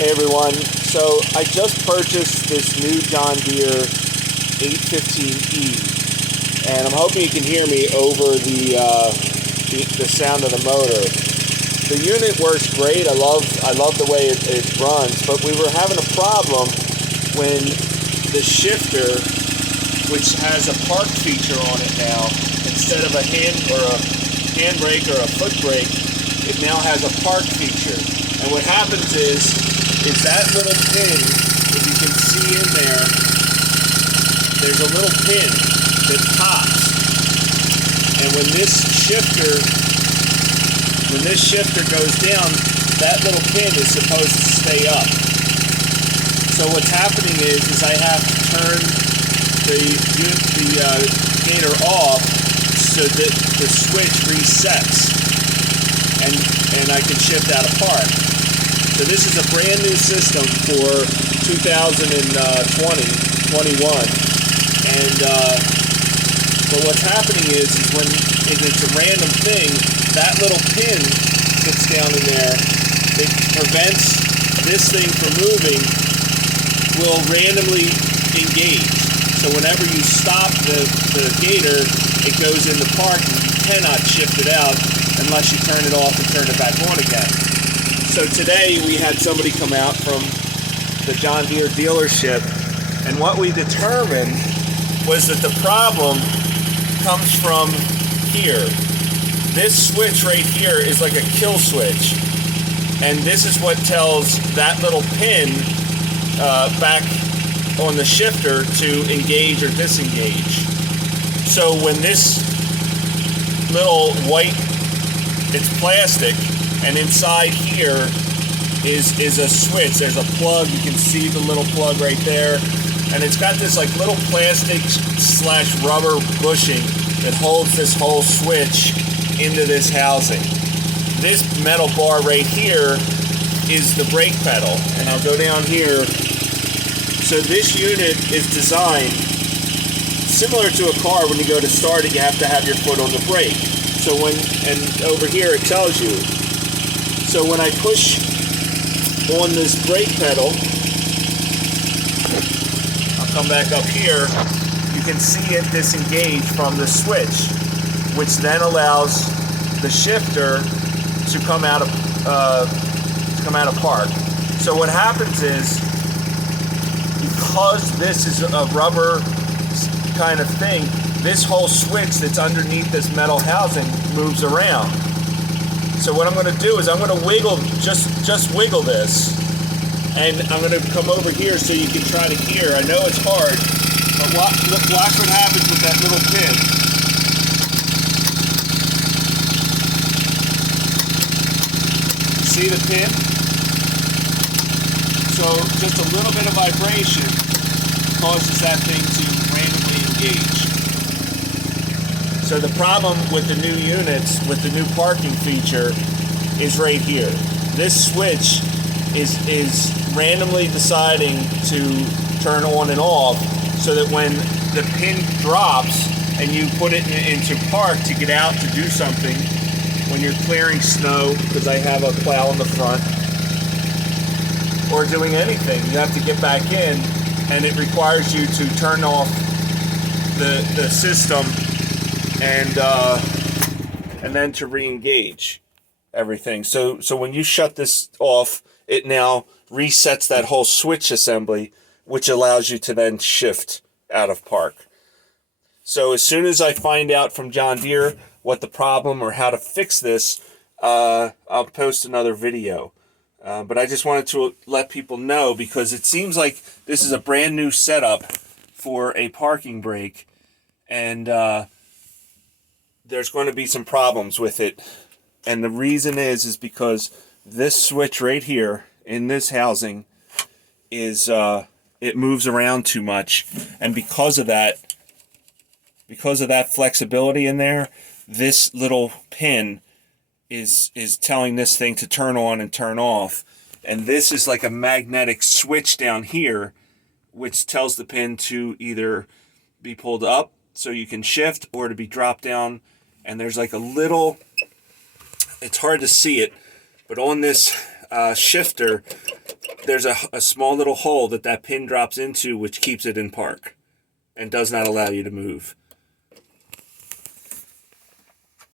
Hey everyone, so I just purchased this new John Deere 815E, and I'm hoping you can hear me over the sound of the motor. The unit works great. I love the way it runs, but we were having a problem when the shifter, which has a park feature on it now, instead of a handbrake or a foot brake, it now has a park feature. And what happens is that little pin, if you can see in there, there's a little pin that pops. And when this shifter goes down, that little pin is supposed to stay up. So what's happening is I have to turn the Gator off so that the switch resets and I can shift out of park. So this is a brand new system for 2021, and but what's happening is when it's a random thing, that little pin that's down in there that prevents this thing from moving will randomly engage. So whenever you stop the Gator, it goes into park and you cannot shift it out unless you turn it off and turn it back on again. So today we had somebody come out from the John Deere dealership, and what we determined was that the problem comes from here. This switch right here is like a kill switch, and this is what tells that little pin back on the shifter to engage or disengage. So when this little white, it's plastic, and inside here is a switch. There's a plug. You can see the little plug right there, and it's got this like little plastic / rubber bushing that holds this whole switch into this housing. This metal bar right here is the brake pedal, and I'll go down here. So this unit is designed similar to a car. When you go to start it, you have to have your foot on the brake. So and over here it tells you. So when I push on this brake pedal, I'll come back up here, you can see it disengage from the switch, which then allows the shifter to come out of park. So what happens is, because this is a rubber kind of thing, this whole switch that's underneath this metal housing moves around. So what I'm going to do is I'm going to wiggle, just wiggle this, and I'm going to come over here so you can try to hear. I know it's hard, but watch what happens with that little pin. See the pin? So just a little bit of vibration causes that thing to randomly engage. So the problem with the new units, with the new parking feature, is right here. This switch is randomly deciding to turn on and off, so that when the pin drops and you put it into park to get out to do something, when you're clearing snow, because I have a plow in the front, or doing anything, you have to get back in, and it requires you to turn off the system and then to re-engage everything. So when you shut this off, it now resets that whole switch assembly, which allows you to then shift out of park. So as soon as I find out from John Deere what the problem or how to fix this, I'll post another video. But I just wanted to let people know, because it seems like this is a brand new setup for a parking brake, and there's going to be some problems with it. And the reason is because this switch right here in this housing is it moves around too much, and because of that flexibility in there, this little pin is telling this thing to turn on and turn off. And this is like a magnetic switch down here, which tells the pin to either be pulled up so you can shift, or to be dropped down. And there's like a little, it's hard to see it, but on this shifter, there's a small little hole that pin drops into, which keeps it in park and does not allow you to move.